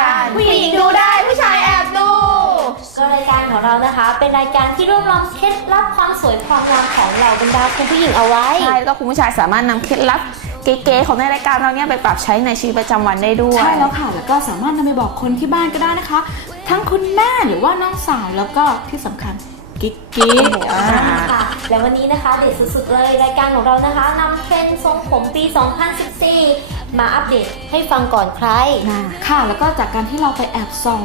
การผู้หญิงดูได้ผู้ชายแอบดูก็รายการของเรานะคะ เป็นรายการที่รวบรวมเคล็ดลับความสวยความงามของเหล่าบรรดาคุณผู้หญิงเอาไว้ใช่แล้วก็คุณผู้ชายสามารถนำเคล็ดลับเก๋ๆของในรายการเราเนี่ยไปปรับใช้ในชีวิตประจำวันได้ด้วย ใช่แล้วค่ะ แล้วก็สามารถนำไปบอกคนที่บ้านก็ได้นะคะ ทั้งคุณแม่หรือว่าน้องสาวแล้วก็ที่สำคัญ กิ๊กกิ๊กอ่า ค่ะแล้ววันนี้นะคะเด็ดสุดๆเลยรายการของเรานะคะนำเทรนด์ทรงผมปี 2014 มาอัปเดตให้ฟังก่อนใคร ค่ะ แล้วก็จากการที่เราไปแอบส่อง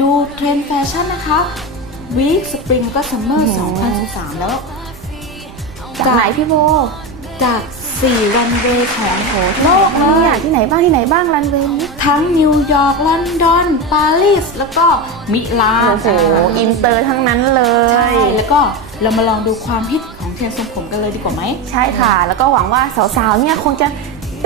ดูเทรนด์แฟชั่นนะคะวีคสปริงก็ซัมเมอร์2013 แล้ว จากไหนพี่โบจาก 4 รันเวย์ของโหโลกเลเนี่ยยที่ไหนบ้างที่ไหนบ้างรันเวย์นี้ทั้งนิวยอร์ก ลอนดอน ปารีส แล้วก็มิลานโอ้โหอินเตอร์ทั้งนั้นเลใช่ย แล้วก็เรามาลองดูความฮิตของเทรนด์ทรงผมกันเลยดีกว่าไหม ใช่ค่ะ แล้วก็หวังว่าสาวๆ เนี่ยคงจะ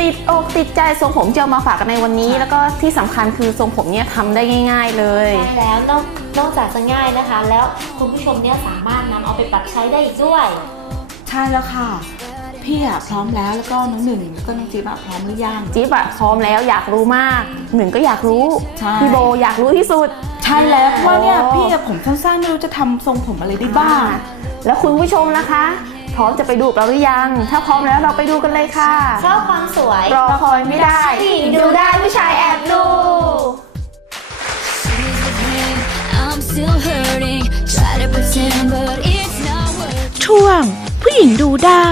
ติดอกติดใจทรงผมที่เอามาฝากกันในวันนี้ค่ะแล้วก็ที่สำคัญคือทรงผมเนี่ยทำได้ง่าย ๆเลย ใช่แล้วนอกนอกจากจะง่ายนะคะ แล้วคุณผู้ชมเนี่ยสามารถนำเอาไปปรับใช้ได้อีกด้วย ใช่แล้วค่ะ พี่อะพร้อมแล้วแล้วก็น้องหนึ่งแล้วก็น้องจี๊บอะพร้อมหรือยัง จิ๊บอะพร้อมแล้วอยากรู้มากหนึ่งก็อยากรู้ใช่ พี่โบอยากรู้ที่สุด ใช่แล้วเพราะว่าเนี่ยโอ้ พี่อะผมสั้นๆไม่รู้จะทำทรงผมอะไรได้บ้าง แล้วคุณผู้ชมนะคะ พร้อมจะไปดูกับเราหรือยัง ถ้าพร้อมแล้วเราไปดูกันเลยค่ะ ชอบความสวยรอคอยไม่ได้ผู้หญิงดูได้ผู้ชายแอบดู I'm still hurting. Try to pretend, but it's not working. ช่วง ผู้หญิงดูได้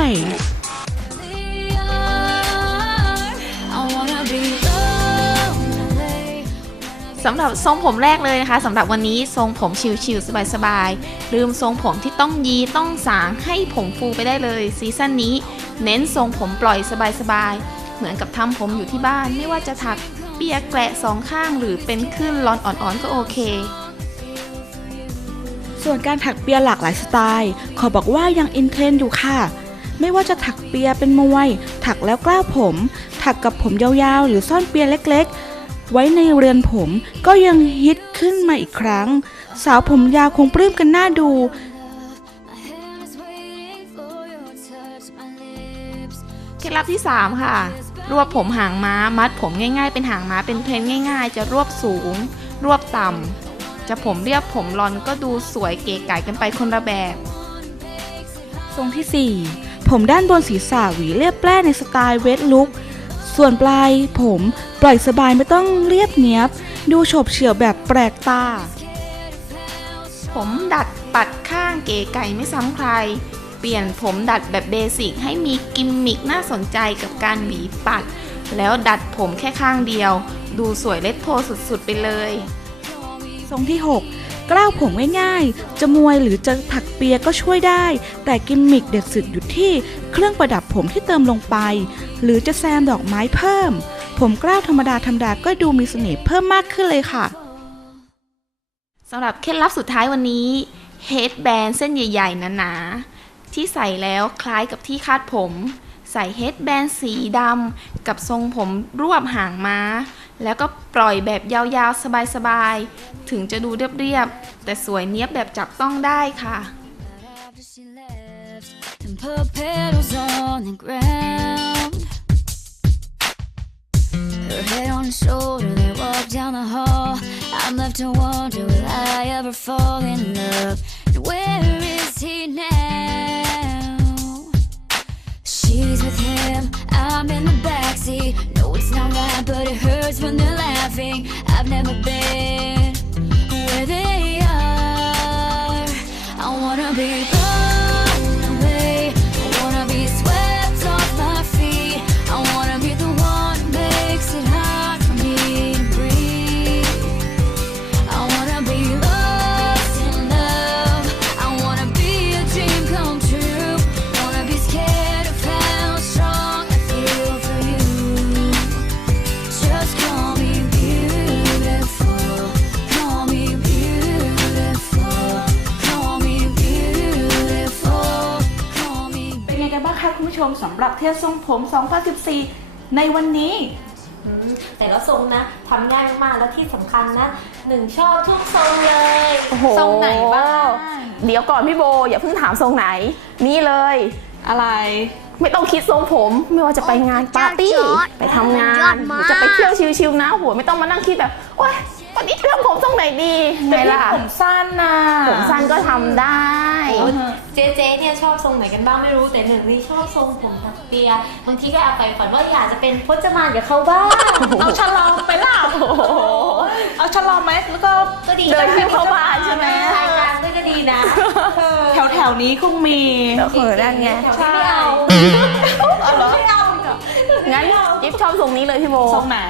สำหรับทรงผมแรกเลยนะคะสำหรับวันนี้ทรงผมชิลๆสบายๆลืมทรงผมที่ต้องยีต้องสางให้ผมฟูไปได้เลยซีซั่นนี้ เน้นทรงผมปล่อยสบายๆเหมือนกับทำผมอยู่ที่บ้าน ไม่ว่าจะถักเปียแกละสองข้างหรือเป็นขึ้นรอนอ่อนๆก็โอเค ส่วนการถักเปียหลากหลายสไตล์ ขอบอกว่ายังอินเทรนด์อยู่ค่ะ ไม่ว่าจะถักเปียเป็นมวย ถักแล้วกล้าวผม ถักกับผมยาวๆ หรือซ่อนเปียเล็กๆ ไว้ในเรือนผมก็ยังฮิตขึ้นมาอีกครั้ง สาวผมยาวคงปลื้มกันหน้าดู My hand is waiting for your touch, my lips. เคล็ดลับที่ 3 ค่ะ รวบผมหางม้ามัดผมง่ายๆ เป็นหางม้าเป็นเทรนด์ง่าย ๆ จะรวบสูง รวบต่ำจะผมเรียบผมรอนก็ดูสวยเก๋ไก๋กันไปคนละแบบ ทรงที่ 4 ผมด้านบนศีรษะหวีเรียบแปร่ในสไตล์เวทลุก ส่วนปลายผมปล่อยสบายไม่ต้องเรียบเนียบ ดูโฉบเฉี่ยวแบบแปลกตา ผมดัดปัดข้างเก๋ไก่ไม่ซ้ำใคร เปลี่ยนผมดัดแบบเบสิกให้มีกิมมิกน่าสนใจกับการหวีปัด แล้วดัดผมแค่ข้างเดียว ดูสวยเล็ดโทสุดๆไปเลย ทรงที่ 6 กล้าวผมง่ายๆ จะมวยหรือจะถักเปียก็ช่วยได้ แต่กิมมิกเด็ดสุดอยู่ที่เครื่องประดับผมที่เติมลงไป หรือจะแซมดอกไม้เพิ่ม ผมกล้าวธรรมดาธรรมดาก็ดูมีเสน่ห์เพิ่มมากขึ้นเลยค่ะสำหรับเคล็ดลับสุดท้ายวันนี้ head band เส้นใหญ่ๆหนาๆที่ใส่แล้วคล้ายกับที่คาดผม ใส่ head band สีดำกับทรงผมรวบหางม้า แล้วก็ปล่อยแบบยาวๆ สบายๆ ถึงจะดูเรียบๆ แต่สวยเนี้ยบแบบจับต้องได้ค่ะ After she left and put petals on the ground. Her head on his shoulder, they walk down the hall. I'm left to wonder, will I ever fall in love? And where is he now? She's with him, I'm in the backseat. No, it's not right, but it hurts when they're laughing. I've never been where they are. I wanna be blown สำหรับเที่ยวทรงผม 2014 ในวันนี้อืมแต่ละทรงนะทำง่ายมากๆแล้วที่สำคัญนะหนึ่งชอบทุกทรงเลยโอ้โห ทรงไหนบ้าง เดี๋ยวก่อนพี่โบ อย่าเพิ่งถามทรงไหน นี่เลย อะไร ไม่ต้องคิดทรงผม ไม่ว่าจะไปงานปาร์ตี้ ไปทำงานหรือจะไปเที่ยวชิลๆนะโหไม่ต้องมานั่งคิดแบบโอ๊ย วันนี้จะทำผมทรงไหนดีไงแต่พี่ล่ะ ผมสั้นนะผมสั้นก็ทำได้ เจ๊เจ๊เนี่ยชอบทรงไหนกันบ้างไม่รู้แต่หนึ่งนี่ชอบทรงผมถักเปียบางทีก็แอบไปฝันว่าอยากจะเป็นพจมานกับเขาบ้างเอาฉลองไปล่ะเอาฉลองไหมแล้วก็ก็ดีเดินหิ้วเข้าบ้านใช่ไหมรายการด้วยก็ดีนะแถวแถวๆนี้คงมี เออนั่นไง แถวนี้ไม่เอาเอาเหรอไม่เอางั้นยิบ ชอบทรงนี้เลยพี่โบทรงไหน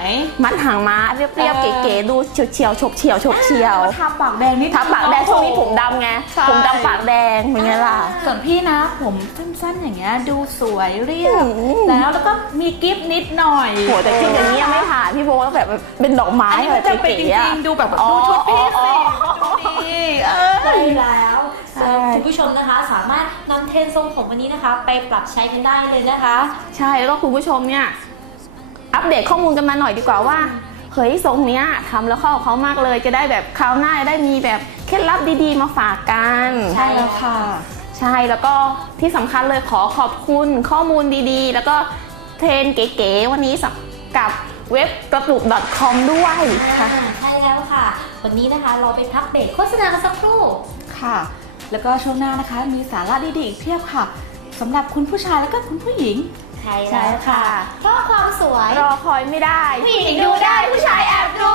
มัดหางม้าเรียบๆเก๋ๆดูเฉียวเฉียวๆฉกเฉียวฉกเฉียวทาปากแดงนี่ทับปากแดงช่วงนี้ผมดำไงใช่ผมดำปากแดงเป็นไงล่ะส่วนพี่นะ ผมสั้นๆอย่างเงี้ยดูสวยเรียบอืมแล้วแล้วก็มีกิฟต์นิดหน่อยโหแต่จริงอย่างนี้ยังไม่ผ่านพี่โบแล้วแบบเป็นดอกไม้อันนี้แบมันบจะเป็นจเก๋ๆอะริงๆดูแบบดูชุดพี่สิดูดีเออใช่แล้วใช่คุณผู้ชมนะคะสามารถนำเทรนด์ทรงผมวันนี้นะคะ ไปปรับใช้กันได้เลยนะคะ ใช่แล้วก็คุณผู้ชมเนี่ย อัปเดตข้อมูลกันมาหน่อยดีกว่าว่าเฮ้ยทรงเนี้ยทำแล้วเข้ากับเขามากเลยจะได้แบบคราวหน้าจะได้มีแบบเคล็ดลับดีๆ มาฝากกันใช่แล้วค่ะ ใช่แล้วก็ที่สำคัญเลยขอขอบคุณข้อมูลดีๆ แล้วก็เทรนด์เก๋ๆวันนี้สำกับเว็บกระตุก .com ด้วยค่ะอ่าใช่แล้วค่ะ วันนี้นะคะเราไปพักเบรกโฆษณากันสักครู่ค่ะ แล้วก็ช่วงหน้านะคะมีสาระดีๆอีกเพียบค่ะสำหรับคุณผู้ชายแล้วก็คุณผู้หญิง ใช่ใช่แล้วค่ะ เพราะความสวย รอคอยไม่ได้ ผู้หญิงดูได้ผู้ชายแอบดู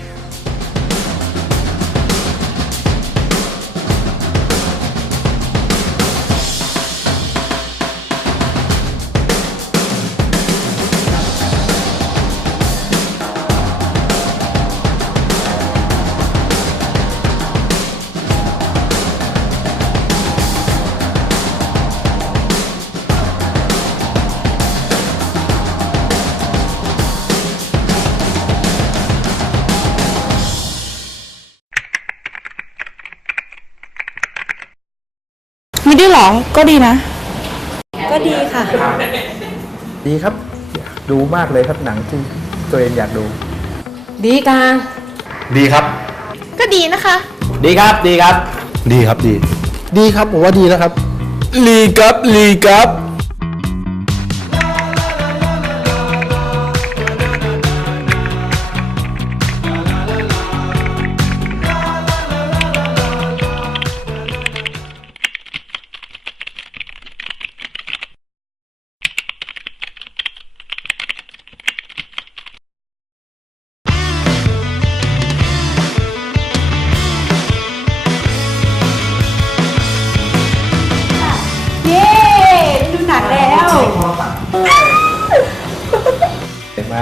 ไม่ได้หรอ ก็ดีนะดีครับ ดูมากเลยครับหนังที่ตัวเองอยากดู ดีกาดีครับ ก็ดีนะคะ ดีครับ ดีครับ ดีครับดี ดีครับผมว่าดีนะครับ ลีครับลีครับ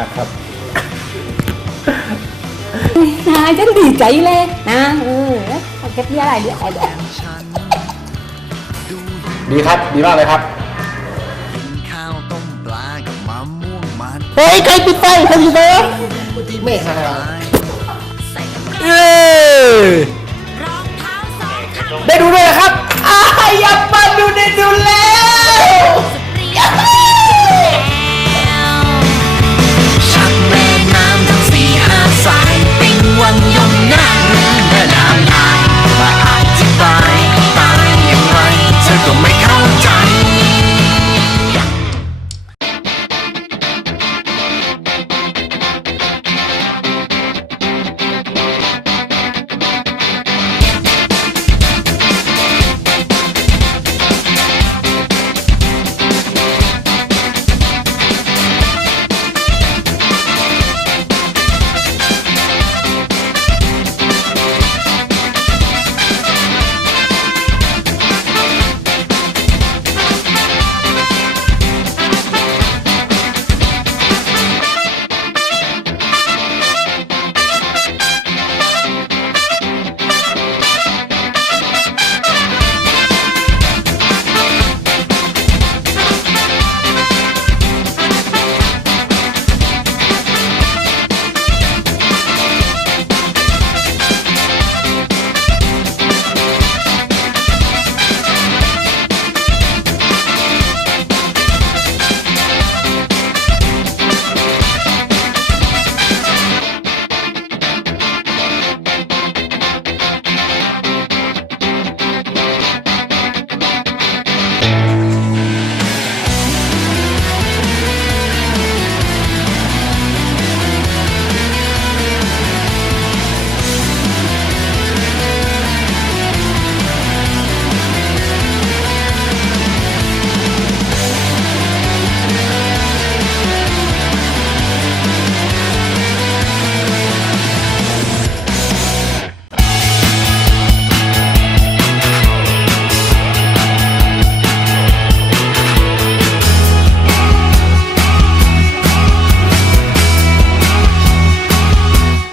ากครับนายฉันดีใจเลยนะเออเอาเก็บเบี้ยอะไรเดี๋ยวเอาเดี๋ยวดีครับ ดีมากเลยครับข้าวต้มปลากับมะม่วงมันเฮ้ยใครปิดไฟใครปิดไฟไม่ค่ะเย้ได้ดูด้วยเหรอครับอ้ายอย่ามาดูได้ดูแล้ว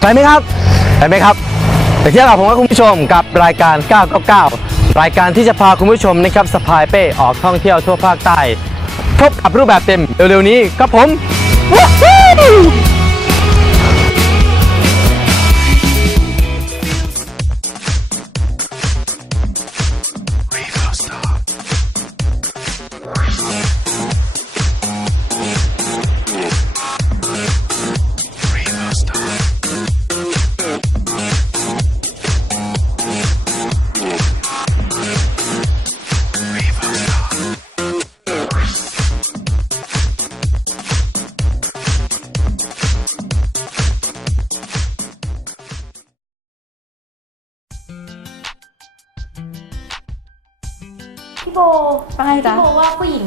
ไปไหมครับ ไปไหมครับแต่ที่เราผมกับคุณผู้ชมกับรายการ 999 รายการที่จะพาคุณผู้ชมนะครับสะพายเป้ออกท่องเที่ยวทั่วภาคใต้พบกับรูปแบบเต็มเร็วๆนี้กับผมว้าว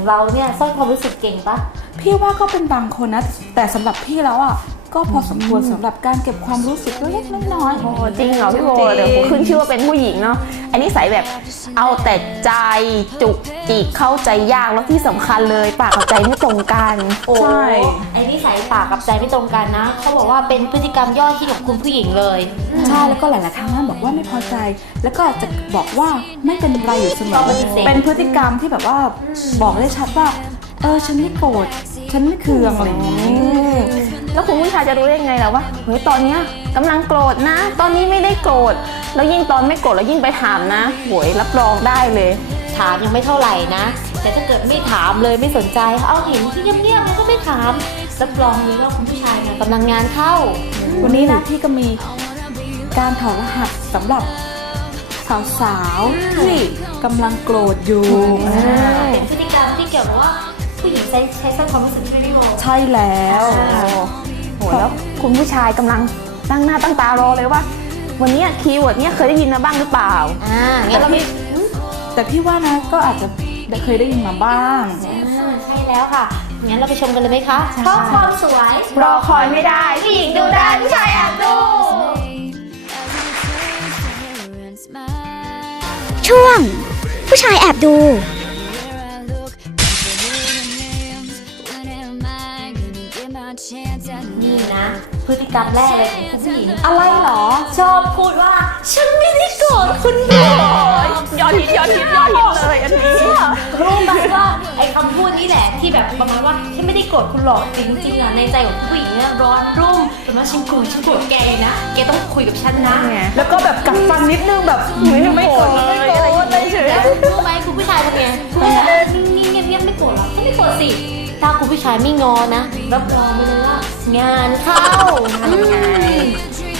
เราเนี่ยซ่อนความรู้สึกเก่งปะพี่ว่าก็เป็นบางคนนะ แต่สำหรับพี่แล้วอะก็พอสมควรสำหรับการเก็บความรู้สึกเล็กๆน้อยๆโอ้จริงเหรอพี่โบเดี๋ยวผมขึ้นชื่อว่าเป็นผู้หญิงเนาะอันนี้ใส่แบบเอาแต่ใจจุกจิกเข้าใจยากแล้วที่สำคัญเลยปากกับใจไม่ตรงกันโอ้ใช่ไอ้นี่ใส่ปากกับใจไม่ตรงกันนะเขาบอกว่าเป็นพฤติกรรมยอดที่ของคุณผู้หญิงเลยใช่แล้วก็หลายๆครั้งนะ บอกว่าไม่พอใจ แล้วก็จะบอกว่าไม่เป็นไรอยู่เสมอปฏิเสธเป็นพฤติกรรมที่แบบว่าบอกได้ชัดว่า เออฉันไม่โกรธฉันไม่เคืองอะไรอย่างนี้แล้วคุณผู้ชายจะรู้ได้ไงล่ะว่าเฮ้ยตอนเนี้ยกำลังโกรธนะ ตอนนี้ไม่ได้โกรธแล้วยิ่งตอนไม่โกรธแล้วยิ่งไปถามนะโหยรับรองได้เลย ถามยังไม่เท่าไหร่นะ แต่ถ้าเกิดไม่ถามเลยไม่สนใจเอาเห็นที่เงียบๆแล้วก็ไม่ถามรับรองเลยว่าคุณผู้ชายเนี่ยกำลังงานเข้า วันนี้นะพี่ก็มี การถอดรหัสสำหรับสาวๆที่กำลังโกรธอยู่เป็นพฤติกรรมที่เกี่ยวกับว่าผู้หญิงใช้ใช้สร้างความรู้สึกใช่ไหมพี่โบใช่แล้วโหแล้วคุณผู้ชายกำลังตั้งหน้าตั้งตารอเลยว่า วันเนี้ยคีย์เวิร์ดเนี้ยเคยได้ยินมาบ้างหรือเปล่า อ่างั้นเราไม่แต่พี่ว่านะก็อาจจะเคยได้ยินมาบ้าง อ่าใช่แล้วค่ะ งั้นเราไปชมกันเลยไหมคะเพราะความสวย รอคอยไม่ได้ผู้หญิงดูได้ผู้ชายแอบดู ช่วง ผู้ชายแอบดู นี่นะ พฤติกรรมแรกเลยของคุณผู้หญิงอะไรเหรอ ชอบพูดว่า ฉันไม่ได้โกรธคุณหรอกยอด ที่แบบประมาณว่าฉันไม่ได้โกรธคุณหรอกจริงๆอะในใจของผู้หญิงเนี่ยร้อนรุ่มแต่ว่าฉันโกรธฉันโกรธแกเองนะ แกต้องคุยกับฉันนะแล้วก็แบบกัดฟันนิดนึงแบบไม่โกรธไม่โกรธอะไรเฉยแล้วรู้ไหมคุณผู้ชายทำไงคุณผู้ชายเออนิ่งๆเงียบๆไม่โกรธหรอกก็ไม่โกรธสิถ้าคุณผู้ชายไม่งอนะรับรองไปเลยว่างานเข้าอืม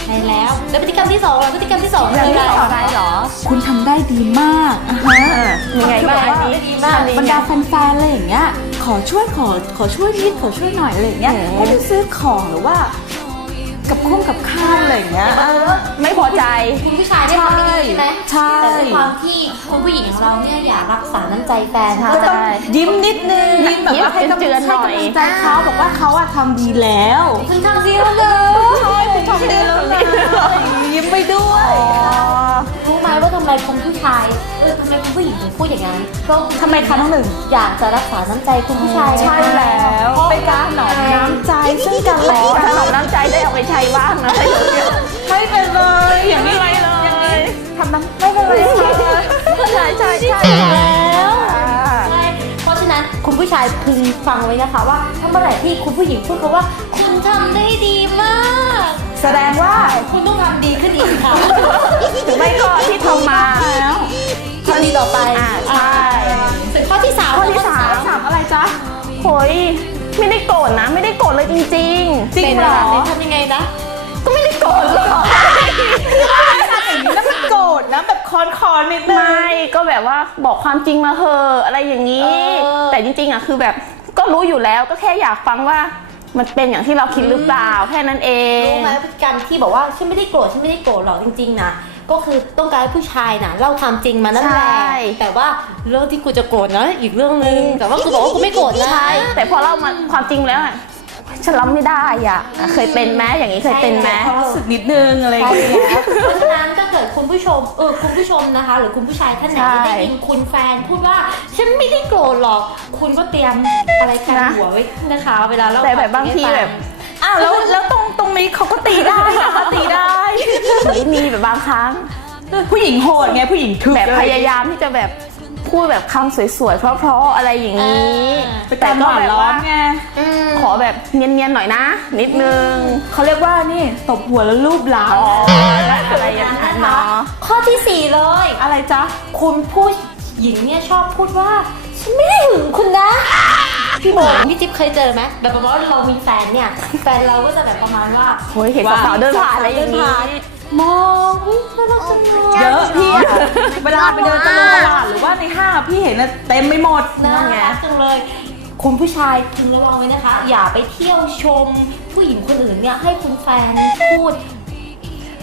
ใช่แล้วแล้วพฤติกรรมที่สองล่ะพฤติกรรมที่สองคืออะไรคุณทำได้ดีมากอะฮะยังไงบ้างอันนี้ดีมากบรรดาแฟนๆอะไรอย่างเงี้ย ขอช่วยขอขอช่วยนิดขอช่วยหน่อยอะไรอย่างเงี้ยให้ไปซื้อของหรือว่า กับข้องกับข้าวอะไรอย่างเงี้ยไม่พอใจ คุณผู้ชายได้ทำไม่ดีใช่ไหมใช่ แต่ด้วยความที่คุณผู้หญิงของเราเนี่ยอยากรักษาน้ำใจแฟนใช่ก็ต้องยิ้มนิดนึงยิ้มแบบว่าให้กำลังเจือนๆหน่อยให้กำลังใจเขาบอกว่าเขาอะทำดีแล้วคุณทำดีแล้วเลยใช่คุณทำดีแล้วนะยิ้มไปด้วย รู้ไหมว่าทำไมคุณผู้ชายเออทำไมคุณผู้หญิงถึงพูดอย่างนั้นเพราะทำไมคะน้องหนึ่ง อยากจะรักษาน้ำใจคุณผู้ชายใช่แล้วเป็นการหนอมน้ำใจซึ่งกันและขอกัถนนอมน้ำใจได้เอาไปใช้บ้างนะไม่เป็นเลยอย่างนี้ไม่เลยอย่างนี้ทำน้ำไม่เป็นไรค่ะใช่ใช่ใช่แล้วใช่เพราะฉะนั้นคุณผู้ชายพึงฟังไว้นะคะว่าถ้าเมื่อไหร่ที่คุณผู้หญิงพูดคำว่าคุณทำได้ดีมาก แสดงว่าคุณต้องทำดีขึ้นอีกค่ะหรือไม่ก็ที่ทำมาทำดีต่อไปอ่าใช่ส่วนข้อที่สามข้อที่สามถามอะไรจ๊ะโหยไม่ได้โกรธนะ ไม่ได้โกรธเลยจริง ๆ จริงเหรอเป็นทำยังไงนะ ก็ไม่ได้โกรธหรอกแล้วมันโกรธนะแบบคอนคอนนิดนึงไม่ก็แบบว่าบอกความจริงมาเหอะอะไรอย่างนี้เออแต่จริงๆอะคือแบบก็รู้อยู่แล้วก็แค่อยากฟังว่า มันเป็นอย่างที่เราคิดหรือเปล่าแค่นั้นเองรู้ไหมพฤติกรรมที่บอกว่าฉันไม่ได้โกรธฉันไม่ได้โกรธหรอกจริง ๆนะก็คือต้องการให้ผู้ชายนะเล่าความจริงมานั่นแหละใช่ แต่ว่าเรื่องที่กูจะโกรธนะอีกเรื่องนึงแต่ว่ากูบอกว่ากูไม่โกรธนะ ใช่แต่พอเล่ามาความจริงแล้วอะ ฉันรับไม่ได้อะ เคยเป็นไหมอย่างนี้เคยเป็นไหมความรู้สึกนิดนึงอะไรอย่างใช่เงี้ยแล้วเพราะฉะนั้นถ้าเกิดคุณผู้ชมเออคุณผู้ชมนะคะ หรือคุณผู้ชายท่านไหนที่ได้ยินคุณแฟนพูดว่าฉันไม่ได้โกรธหรอก คุณก็เตรียมอะไรกันหัวไว้นะคะ เวลาเราแต่แบบบางทีแบบอ้าวแล้วแล้วตรงตรงนี้เขาก็ตีได้นะคะตีได้มีแบบบางครั้ง ผู้หญิงโหดไงผู้หญิงถึกแบบเลพยายามที่จะแบบ พูดแบบคำสวยๆ เพราะๆอะไรอย่างนี้ไปตามหวานล้อมไงขอแบบเนียนๆหน่อยนะ นิดนึงเขาเรียกว่านี่ตบหัวแล้วรูปหลังอะไรอย่างนั้นเนาะข้อที่สี่เลย อะไรจ๊ะ คุณผู้หญิงเนี่ยชอบพูดว่าฉันไม่ได้หึงคุณนะพี่โบพี่จิ๊บเคยเจอไหมแบบประมาณว่าเรามีแฟนเนี่ย แฟนเราก็จะแบบประมาณว่าโอ้ยเห็นสาวๆเดินผ่านอะไรอย่างนี้มองอุ๊ยน่ารักจังเลยเยอะพี่อะเวลาไปเดินตลาดตลาดหรือว่า ในห้างอะพี่เห็นนะเต็มไปหมด น่ารักจังเลย คุณผู้ชายพึงระวังไว้นะคะ อย่าไปเที่ยวชมผู้หญิงคนอื่นเนี่ยให้คุณแฟนพูด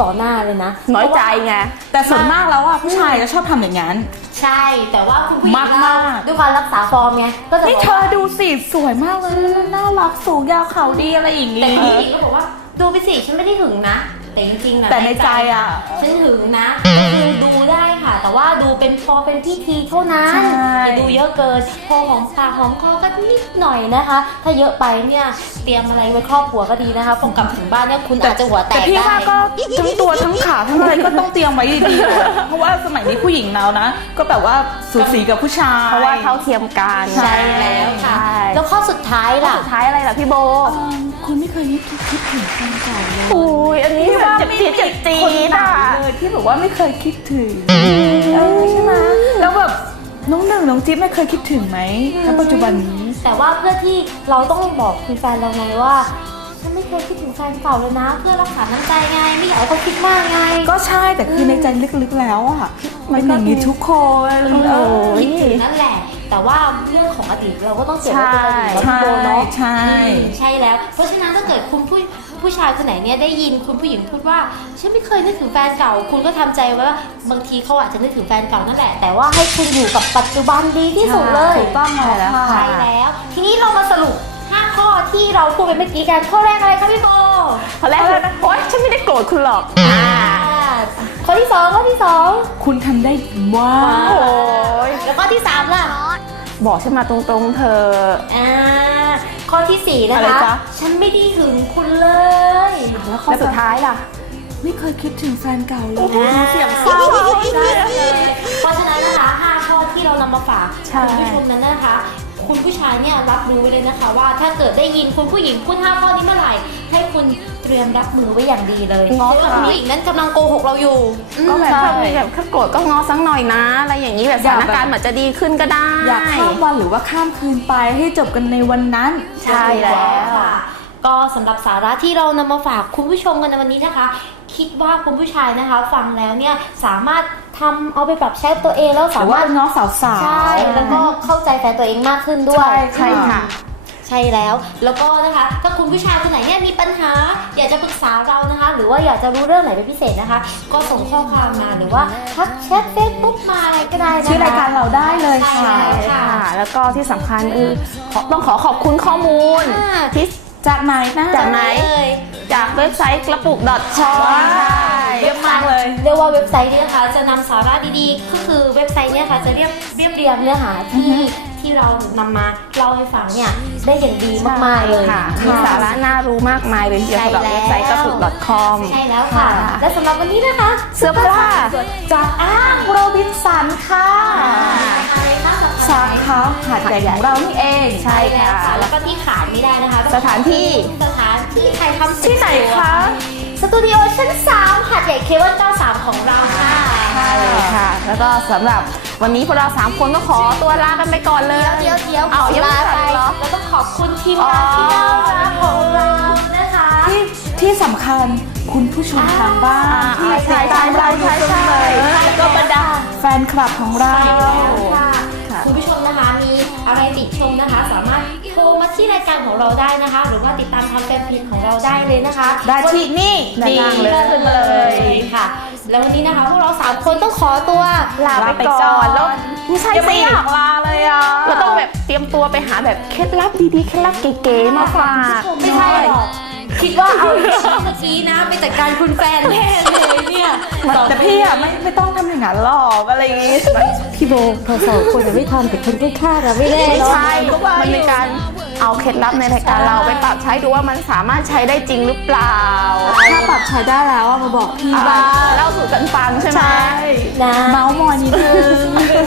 ต่อหน้าเลยนะน้อยใจไง แต่ส่วนมากแล้วอะผู้ชายจะชอบทำอย่างนั้น ใช่แต่ว่าคุณผู้หญิงมากมาก ด้วยความรักษาฟอร์มไงก็จะนี่อกเธอว่าดูสิสวยมากเลยน่ารักสูงยาวเขาดีอะไรอย่างแต่นี้ผู้หญิงก็บอกว่าดูไปสิฉันไม่ได้หึงนะ แต่จริงๆนะแต่ในใจอะฉันหึงนะก็คือดูได้ค่ะ แต่ว่าดูเป็นพอเป็นพิธีเท่านั้นใช่อย่าดูเยอะเกิน พอหอมปากหอมคอก็นิดหน่อยนะคะ ถ้าเยอะไปเนี่ยเตรียมอะไรไว้ครอบครัวก็ดีนะคะพอกลับถึงบ้านเนี่ยคุณอาจจะหัวแตแต่กพี่ได้ว่าก็ทั้งตัวทั้งขาทั้งอะไรก็ต้องเตรียมไว้ดีๆเลยเพราะว่าสมัยนี้ผู้หญิงเรานะ ก็แบบว่าสูสีกับผู้ชายเพราะว่าเท่าเทียมกันใช่แล้วค่ะใช่แล้วข้อสุดท้ายล่ะสุดท้ายอะไรล่ะพี่โบ คุณไม่เคยคิดคิดถึงแฟนเก่าเลยอุ้ยอันนี้พี่แบบว่าเจ็บไม่จี๊ดมีเจ็บจี๊คนดไหนอะเลยที่แบบว่าไม่เคยคิดถึงเออใช่ไหมแล้วแบบน้องหนึ่งน้องจิ๊บไม่เคยคิดถึงไหมณปัจจุบันนี้แต่ว่าเพื่อที่เราต้องบอกคุณแฟนเราไงว่าฉันไม่เคยคิดถึงแฟนเก่าเลยนะ เพื่อรักษาน้ำใจไงไม่อยากให้เขาคิดมากไง ก็ใช่แต่คือในใจลึกๆแล้วอะมันอย่างนี้ทุกคนเออคิดถึงนั่นแหละ แต่ว่าเรื่องของอดีตเราก็ต้องเก็บไว้เป็นอดีตใช่แล้วพี่โบเนาะใช่อืมใช่แล้ว เพราะฉะนั้นถ้าเกิดคุณผู้ผู้ชายคนไหนเนี่ยได้ยินคุณผู้หญิงพูดว่าฉันไม่เคยนึกถึงแฟนเก่า คุณก็ทำใจไว้ว่าบางทีเขาอาจจะนึกถึงแฟนเก่านั่นแหละ แต่ว่าให้คุณอยู่กับปัจจุบันดีที่สุดเลยถูกต้องแล้วค่ะใช่แล้ว ทีนี้เรามาสรุป5ข้อที่เราพูดไปเมื่อกี้กันข้อแรกอะไรคะพี่โบพอแรกเลยโอ๊ยฉันไม่ได้โกรธคุณหรอกอ่าข้อที่2ข้อที่คุณทำได้ว้าโอ้วยย2แล้วข้อที่3ล่ะ บอกฉันมาตรงๆเธอะอ่าข้อทีสี่4นะอะไรคะ จ๊ะ ฉันไม่ได้หึงคุณเลย แล้วข้อสุดท้ายล่ะ ไม่เคยคิดถึงแฟนเก่าเลยอ่า เสียงเศร้าได้เลยเพราะฉะนั้นนะคะ5ข้อที่เรานำมาฝากใช่ คุณผู้ชมนั้นนะคะ คุณผู้ชายเนี่ยรับรู้ไว้เลยนะคะ ว่าถ้าเกิดได้ยินคุณผู้หญิงพูด5ข้อนี้เมื่อไหร่ ให้คุณเตรียมรับมือไว้อย่างดีเลยเพราะว่าคุณผู้หญิงนั้นกำลังโกหกเราอยู่อืมก็แบบถ้ามีแบบถ้าโกรธก็งอสักหน่อยนะอะไรอย่างนี้แบบสถานการณ์เหมือนจะดีขึ้นก็ได้ อยากข้ามวันหรือว่าข้ามคืนไปให้จบกันในวันนั้น ใช่แล้วค่ะ ก็สำหรับสาระที่เรานำมาฝากคุณผู้ชมกันในวันนี้นะคะ คิดว่าคุณผู้ชายนะคะ ฟังแล้วเนี่ยสามารถทำเอาไปปรับใช้ตัวเองแล้วหสารือว่ามารถน้องสาวสาวใช่แล้วก็เข้าใจแฟนตัวเองมากขึ้นด้วยใช่ใช่ค่ะใช่แล้ว แล้วก็นะคะ ถ้าคุณผู้ชายคนไหนเนี่ยมีปัญหา อยากจะปรึกษาเรานะคะ หรือว่าอยากจะรู้เรื่องไหนเป็นพิเศษนะคะ ก็ส่งข้อความมาหรือว่าทักแชทเฟซบุ๊กมาอะไรก็ได้นะคะชื่อรายการเราได้เลยใช่ค่ะแล้วค่ะค่ะ แล้วก็ที่สำคัญคือขอต้องขอขอบคุณข้อมูลอ่าที่ จากไหนนะจากไหน เลยจากเว็บไซต์กระปุก .com ใช่เรียบมากเลย เรียกว่าเว็บไซต์นี้นะคะจะนำสาระดีๆ ก็คือเว็บไซต์เนี่ยค่ะจะเรียบเรียบเรียงเนื้อหาที่ที่เรานำมาเล่าให้ฟังเนี่ยได้อย่างดีมากๆเลยค่ะ มีสาระน่ารู้มากมายเลยทีเดียวสำหรับเว็บไซต์กระปุก .com ใช่แล้วค่ะ และสำหรับวันนี้นะคะ เสื้อผ้าจากอ้างโรบินสันค่ะอะไรคะ สาขาหาดใหญ่ของเรานี่เองใช่แล้วค่ะค่ะ แล้วก็ที่ขาดไม่ได้นะคะสถานที่สถานที่ไทยทำที่ไหนคะสตูดิโอชั้น3หาดใหญ่เคเบิล93 ของเราค่ะใช่ค่ะ แล้วก็สำหรับวันนี้พวกเราสามคนก็ขอตัวลากันไปก่อนเลยเดี๋ยวเดี๋ยวเอายังลาไม่ไปไปเหรอแล้วต้องขอบคุณทีมงานที่น่ารักของเรานะคะที่ที่สำคัญคุณผู้ชมทางบ้านที่ใช่ติดตามเราอยู่ใช่เสใช่มอแล้วก็บรรดาแฟนคลับของเราาที่รายการของเราได้นะคะ หรือว่าติดตามทางแฟนเพจของเราได้เลยนะคะได้ที่นี่ด้านล่างเลยขึ้นมาเลยค่ะ แล้ววันนี้นะคะพวกเราสามคนต้องขอตัวลาไปก่อนแล้วไม่ใช่ยังไม่สิอยากลาเลยอะเราต้องแบบเตรียมตัวไปหาแบบเคล็ดลับดีๆเคล็ดลับเก๋ๆมาฝากไม่ใช่หรอก คิดว่าเอาเมื่อกี้นะไปจัดการคุณแฟนแน่เลยเนี่ยแต่พี่อะไม่ไม่ต้องทำอย่างนั้นหรอกอะไรอย่างงี้พี่โบเราสองคนจะไม่ทำแต่คนข้างๆอะไม่แน่ไม่เนาะใช่มันเป็นการเอาเคล็ดลับในรายการเราไปปรับใช้ดูว่ามันสามารถใช้ได้จริงหรือเปล่า ถ้าปรับใช้ได้แล้วอะมาบอกพี่อ่าบ้างเล่าสู่กันฟังใช่ไหมใช่นะเมาส์มอยนิดนึง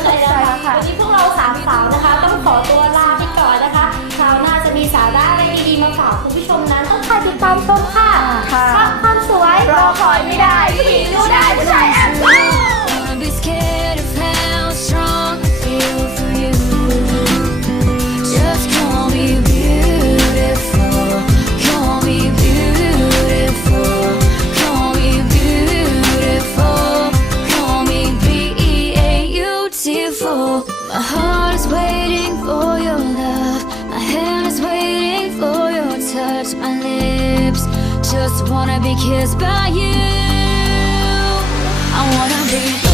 ใช่แล้วค่ะวันนี้พวกเราสาม คอยติดตามชมค่ะค่ะเพราะความสวยรอคอยไม่ได้ผู้หญิงรู้ได้ผู้ชาย kissed by you. I wanna be